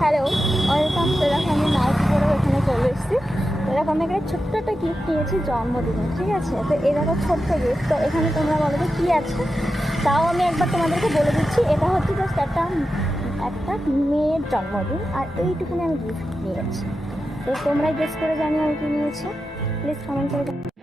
Hello, welcome. দেখো, আমি night করে এখানে চলে এসেছি। আমি একটা ছোট্ট একটা গিফট নিয়েছি জন্মদিনে ঠিক আছে? তো দেখো, ছোট্ট গিফট তো এখানে তোমরা বলো তো কী আছে? তাও আমি একবার তোমাদেরকে বলে দিচ্ছি, এটা হচ্ছে জাস্ট একটা একটা মেয়ের জন্মদিন, আর এইটুকুনি আমি গিফট নিয়েছি। তো তোমরা গেস করে জানিও আমি কী নিয়েছি। প্লিজ কমেন্ট করে।